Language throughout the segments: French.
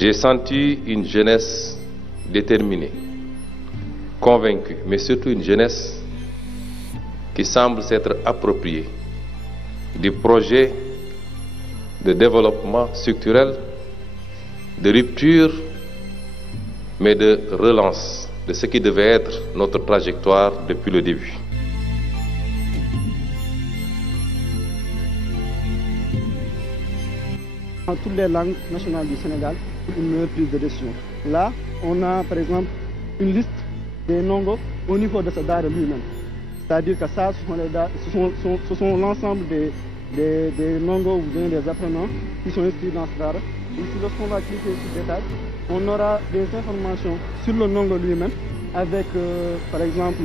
J'ai senti une jeunesse déterminée, convaincue, mais surtout une jeunesse qui semble s'être appropriée du projet de développement structurel, de rupture, mais de relance de ce qui devait être notre trajectoire depuis le début. Dans toutes les langues nationales du Sénégal, une meilleure prise de décision. Là, on a par exemple une liste des nongos au niveau de ce dara lui-même. C'est-à-dire que ça, ce sont l'ensemble des nongos ou bien des apprenants qui sont inscrits dans ce dara. Ici, lorsqu'on va cliquer sur détail, on aura des informations sur le nongo lui-même avec, par exemple,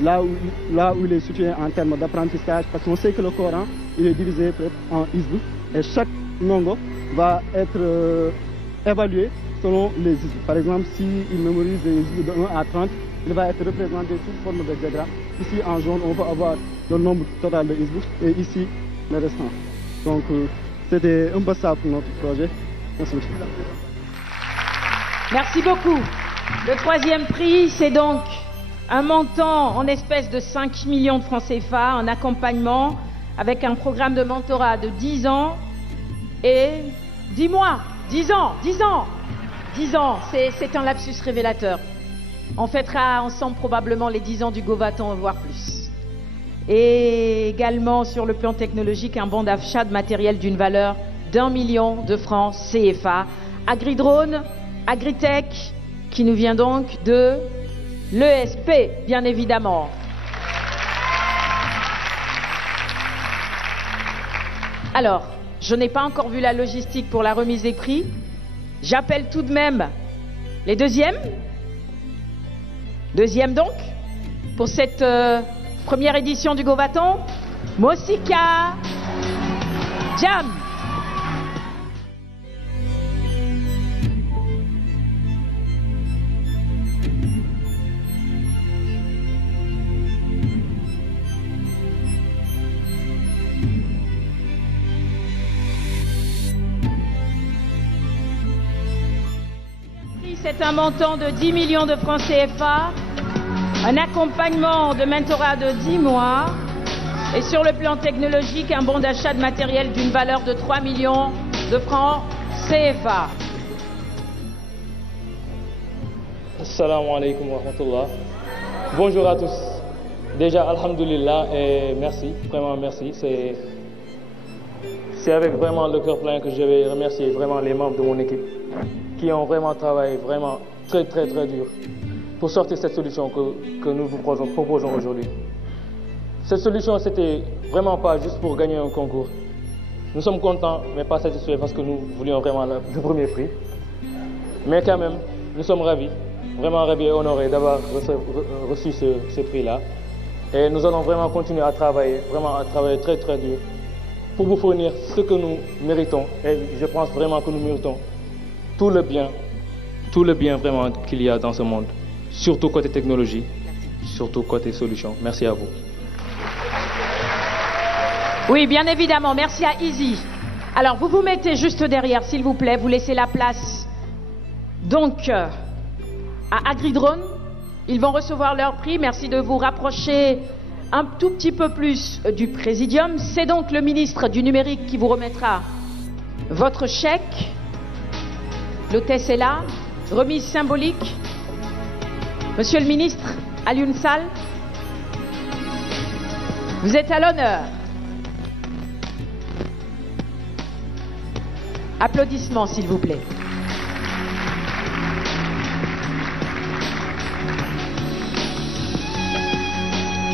là où il est situé en termes d'apprentissage, parce qu'on sait que le Coran, il est divisé en hizb, et chaque nongo va être évalué selon les hizb. Par exemple, s'il mémorise les hizb de 1 à 30, il va être représenté sous forme de diagramme. Ici, en jaune, on va avoir le nombre total de hizb, et ici, le restant. Donc, c'était un peu ça pour notre projet. Merci. Merci beaucoup. Le troisième prix, c'est donc un montant en espèces de 5 millions de francs CFA, en accompagnement, avec un programme de mentorat de 10 ans et 10 mois. 10 ans, 10 ans, 10 ans, c'est un lapsus révélateur. On fêtera ensemble probablement les 10 ans du Go-Bâton, voire plus. Et également sur le plan technologique, un bon d'achat de matériel d'une valeur d'1 million de francs CFA. Agridrone, Agritech, qui nous vient donc de l'ESP, bien évidemment. Alors, je n'ai pas encore vu la logistique pour la remise des prix. J'appelle tout de même les deuxièmes. Deuxième donc, pour cette première édition du Go-Bâton, Mosika Jam. C'est un montant de 10 millions de francs CFA, un accompagnement de mentorat de 10 mois et sur le plan technologique, un bon d'achat de matériel d'une valeur de 3 millions de francs CFA. Assalamu alaikum wa rahmatullah. Bonjour à tous. Déjà, alhamdulillah et merci, vraiment merci. C'est avec vraiment le cœur plein que je vais remercier vraiment les membres de mon équipe qui ont vraiment travaillé vraiment très dur pour sortir cette solution que nous vous proposons aujourd'hui. Cette solution, c'était vraiment pas juste pour gagner un concours. Nous sommes contents, mais pas satisfaits parce que nous voulions vraiment le premier prix. Mais quand même, nous sommes ravis, vraiment ravis et honorés d'avoir reçu ce prix-là. Et nous allons vraiment continuer à travailler, très dur pour vous fournir ce que nous méritons. Et je pense vraiment que nous méritons tout le bien vraiment qu'il y a dans ce monde, surtout côté technologie, surtout côté solution. Merci à vous. Oui, bien évidemment, merci à Easy. Alors, vous vous mettez juste derrière, s'il vous plaît, vous laissez la place donc à Agridrone. Ils vont recevoir leur prix. Merci de vous rapprocher un tout petit peu plus du Présidium. C'est donc le ministre du Numérique qui vous remettra votre chèque. L'hôtesse est là, remise symbolique. Monsieur le ministre, Alioune Sall, vous êtes à l'honneur. Applaudissements, s'il vous plaît.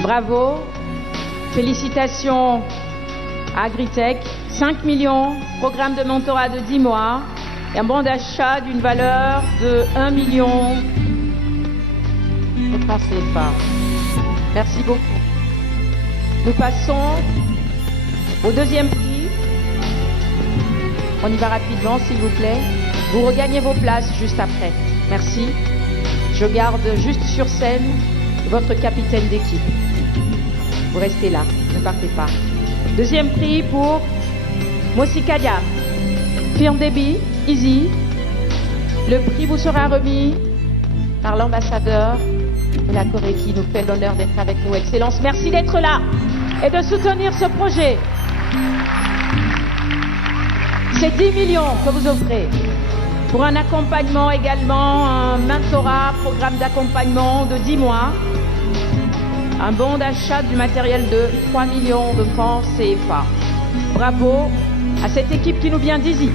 Bravo. Félicitations à Agritech. 5 millions, programme de mentorat de 10 mois. Et un bon d'achat d'une valeur de 1 million de francs CFA. Merci beaucoup. Nous passons au deuxième prix. On y va rapidement, s'il vous plaît. Vous regagnez vos places juste après. Merci. Je garde juste sur scène votre capitaine d'équipe. Vous restez là, ne partez pas. Deuxième prix pour Mosika Jam. Firme Débit, Easy, Le prix vous sera remis par l'ambassadeur de la Corée qui nous fait l'honneur d'être avec nous. Excellence, merci d'être là et de soutenir ce projet. C'est 10 millions que vous offrez pour un accompagnement également, un mentorat, programme d'accompagnement de 10 mois, un bon d'achat du matériel de 3 millions de francs CFA. Bravo à cette équipe qui nous vient d'Izy.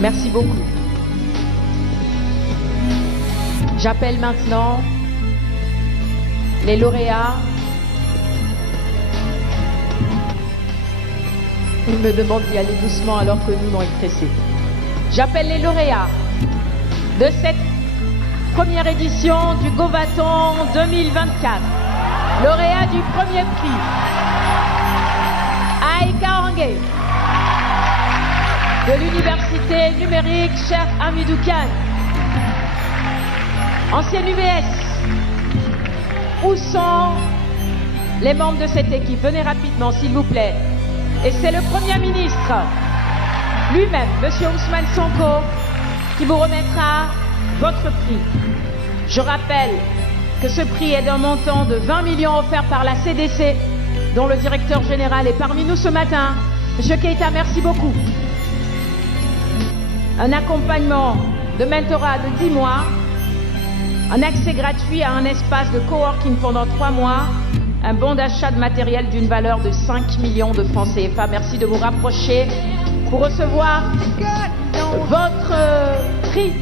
Merci beaucoup. J'appelle maintenant les lauréats. Ils me demandent d'y aller doucement alors que nous, on est pressés. J'appelle les lauréats de cette première édition du Govaton 2024. Lauréat du premier prix, Aïka Hangé, de l'université numérique Cheikh Hamidou Kane, ancienne UBS. Où sont les membres de cette équipe? Venez rapidement, s'il vous plaît. Et c'est le Premier ministre lui-même, M. Ousmane Sonko, qui vous remettra votre prix. Je rappelle que ce prix est d'un montant de 20 millions offert par la CDC, dont le directeur général est parmi nous ce matin. M. Keïta, merci beaucoup. Un accompagnement de mentorat de 10 mois, un accès gratuit à un espace de coworking pendant 3 mois, un bon d'achat de matériel d'une valeur de 5 millions de francs CFA. Merci de vous rapprocher pour recevoir votre prix.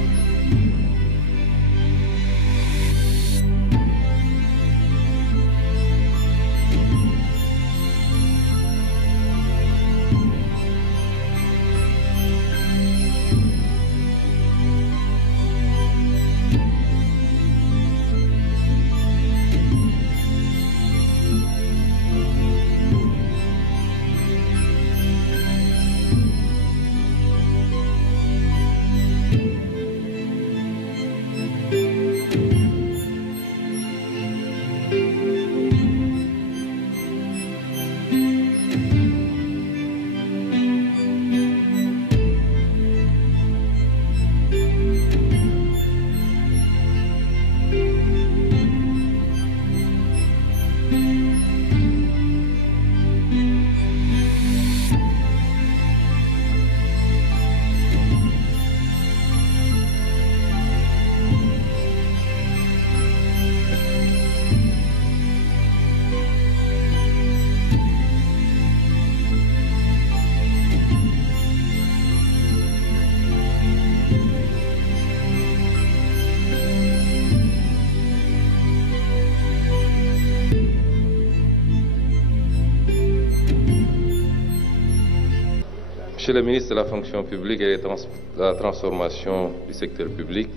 Monsieur le ministre de la fonction publique et de la transformation du secteur public,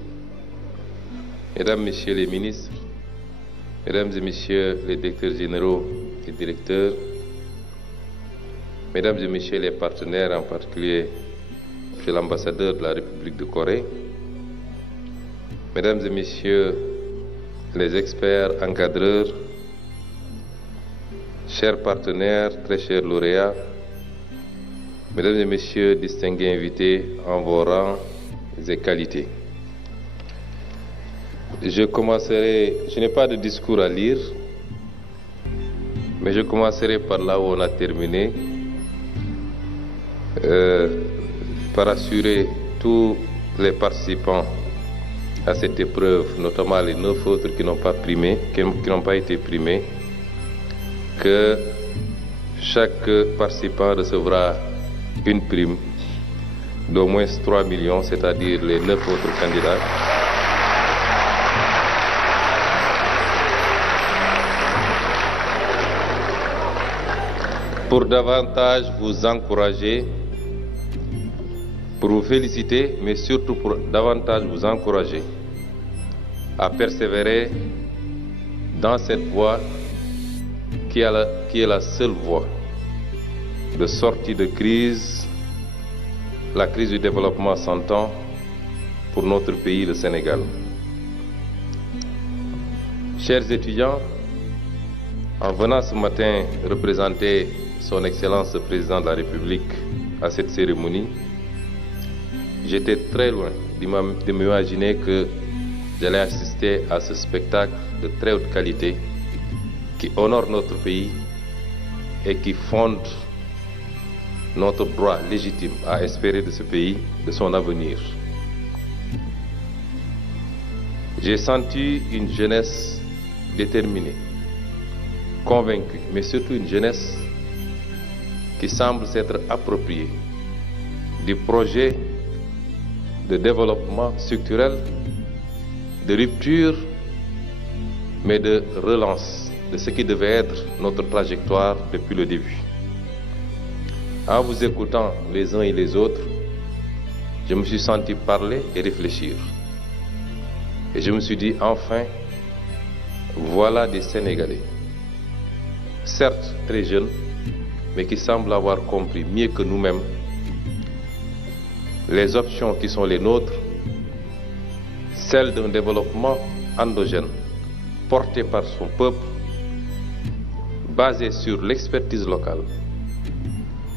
Mesdames, Messieurs les ministres, Mesdames et Messieurs les directeurs généraux et directeurs, Mesdames et Messieurs les partenaires, en particulier Monsieur l'ambassadeur de la République de Corée, Mesdames et Messieurs les experts, encadreurs, chers partenaires, très chers lauréats, Mesdames et Messieurs, distingués invités en vos rangs et qualités. Je n'ai pas de discours à lire, mais je commencerai par là où on a terminé, par assurer tous les participants à cette épreuve, notamment les 9 autres qui n'ont pas été primés, que chaque participant recevra une prime d'au moins 3 millions, c'est-à-dire les 9 autres candidats. Pour davantage vous encourager, pour vous féliciter, mais surtout pour davantage vous encourager à persévérer dans cette voie qui est la seule voie de sortie de crise. La crise du développement s'entend pour notre pays, le Sénégal. Chers étudiants, En venant ce matin représenter son Excellence le Président de la République à cette cérémonie, j'étais très loin de m'imaginer que j'allais assister à ce spectacle de très haute qualité qui honore notre pays et qui fonde notre droit légitime à espérer de ce pays, de son avenir. J'ai senti une jeunesse déterminée, convaincue, mais surtout une jeunesse qui semble s'être appropriée du projet de développement structurel, de rupture, mais de relance de ce qui devait être notre trajectoire depuis le début. En vous écoutant les uns et les autres, je me suis senti parler et réfléchir. Et je me suis dit, enfin, voilà des Sénégalais, certes très jeunes, mais qui semblent avoir compris mieux que nous-mêmes les options qui sont les nôtres, celles d'un développement endogène, porté par son peuple, basé sur l'expertise locale,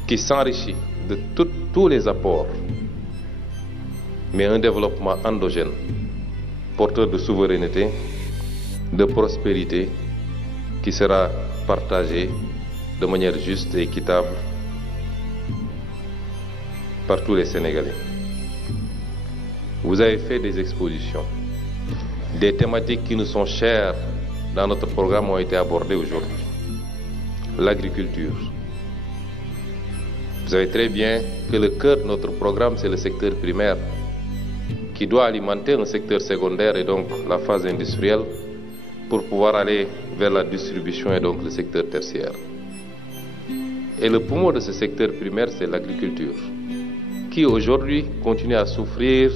qui s'enrichit de tous les apports, mais un développement endogène, porteur de souveraineté, de prospérité, qui sera partagé de manière juste et équitable par tous les Sénégalais. Vous avez fait des expositions. Des thématiques qui nous sont chères dans notre programme ont été abordées aujourd'hui. L'agriculture. Vous savez très bien que le cœur de notre programme, c'est le secteur primaire, qui doit alimenter un secteur secondaire et donc la phase industrielle pour pouvoir aller vers la distribution et donc le secteur tertiaire. Et le poumon de ce secteur primaire, c'est l'agriculture, qui aujourd'hui continue à souffrir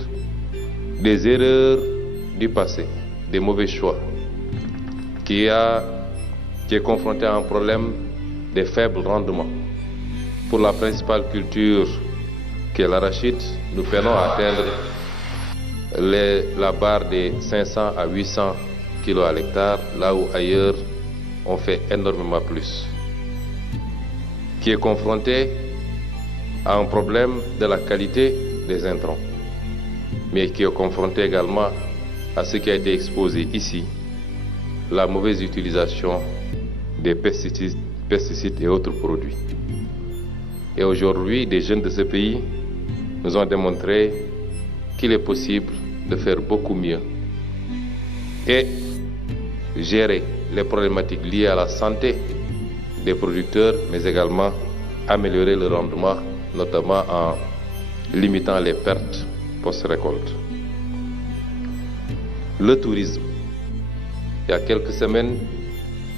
des erreurs du passé, des mauvais choix, qui est confronté à un problème des faibles rendements. Pour la principale culture qui est l'arachide, nous peinons à atteindre la barre des 500 à 800 kilos à l'hectare, là où ailleurs on fait énormément plus. Qui est confronté à un problème de la qualité des intrants, mais qui est confronté également à ce qui a été exposé ici, la mauvaise utilisation des pesticides et autres produits. Et aujourd'hui, des jeunes de ce pays nous ont démontré qu'il est possible de faire beaucoup mieux et gérer les problématiques liées à la santé des producteurs, mais également améliorer le rendement, notamment en limitant les pertes post-récolte. Le tourisme. Il y a quelques semaines,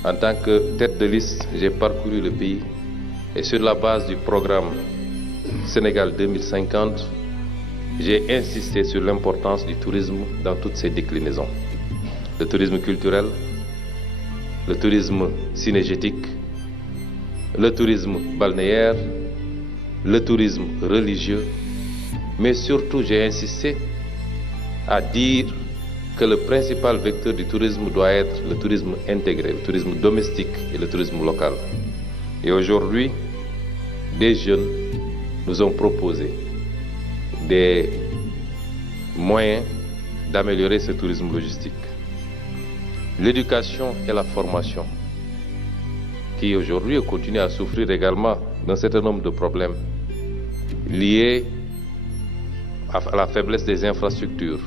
en tant que tête de liste, j'ai parcouru le pays et sur la base du programme Sénégal 2050, j'ai insisté sur l'importance du tourisme dans toutes ses déclinaisons. Le tourisme culturel, le tourisme cynégétique, le tourisme balnéaire, le tourisme religieux, mais surtout j'ai insisté à dire que le principal vecteur du tourisme doit être le tourisme intégré, le tourisme domestique et le tourisme local. Et aujourd'hui, des jeunes nous ont proposé des moyens d'améliorer ce tourisme logistique. L'éducation et la formation, qui aujourd'hui continue à souffrir également d'un certain nombre de problèmes liés à la faiblesse des infrastructures,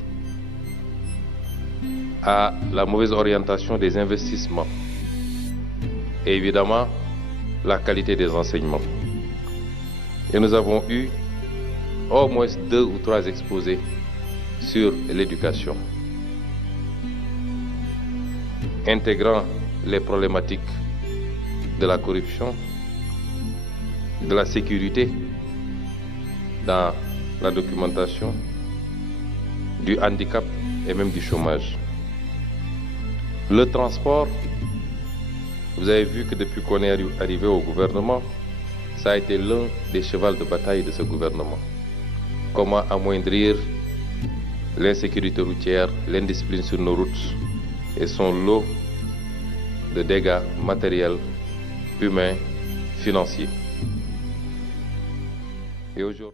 à la mauvaise orientation des investissements et évidemment la qualité des enseignements. Et nous avons eu au moins 2 ou 3 exposés sur l'éducation, intégrant les problématiques de la corruption, de la sécurité dans la documentation, du handicap et même du chômage. Le transport, vous avez vu que depuis qu'on est arrivé au gouvernement, ça a été l'un des chevals de bataille de ce gouvernement. Comment amoindrir l'insécurité routière, l'indiscipline sur nos routes et son lot de dégâts matériels, humains, financiers. Et aujourd'hui,